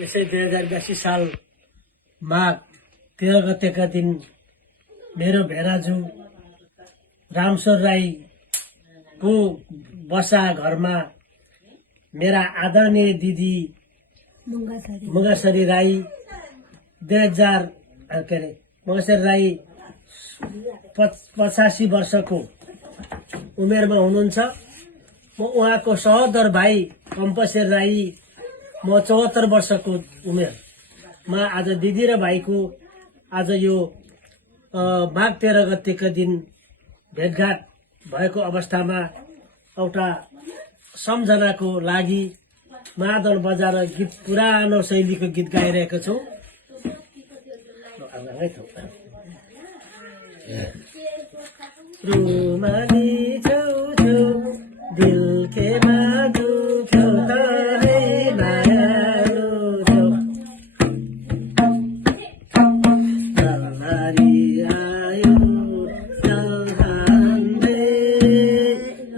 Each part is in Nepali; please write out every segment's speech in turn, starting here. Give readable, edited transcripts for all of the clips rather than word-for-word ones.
यसै 2082 साल माघ 13 गतेका दिन मेरो भेनाजु रामश्वर राईको बसा घरमा मेरा आदरणीय दिदी मुगासरी राई 2000 मुगासरी राई 85 वर्षको उमेरमा हुनुहुन्छ। म उहाँको सहोदर भाइ कम्पसेर राई, म 74 वर्षको उमेरमा आज दिदी र भाइको आज यो माघ 13 गतेका दिन भेटघाट भएको अवस्थामा एउटा सम्झनाको लागि मादल बजाएर गीत पुरानो शैलीको गीत गाइरहेको छौँ। रुमाली छौ छौ दिल के माधु छौ तारै मायालु छौ चलहारी आयो चलहान्दै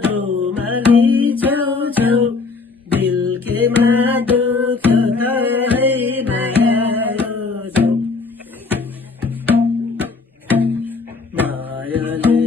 रुमाली छौ छौ दिल के माधु छौ तारै मायालु छौ मायाले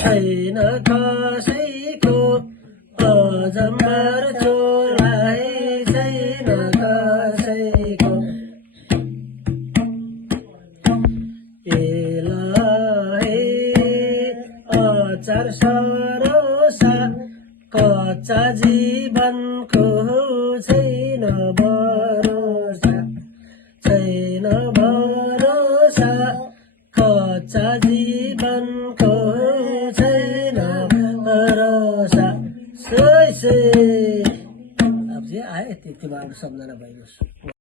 छैन कसैको अजम्बर चोलाई छैन कसैको एलहे अचार सरोसा कच्चा जीवनको छैन भरोसा छैन भरोसा कच्चा जीवनको छैन भरोसा सोई अब चाहिँ आए त्यति बेला सम्झना भइनुहोस्।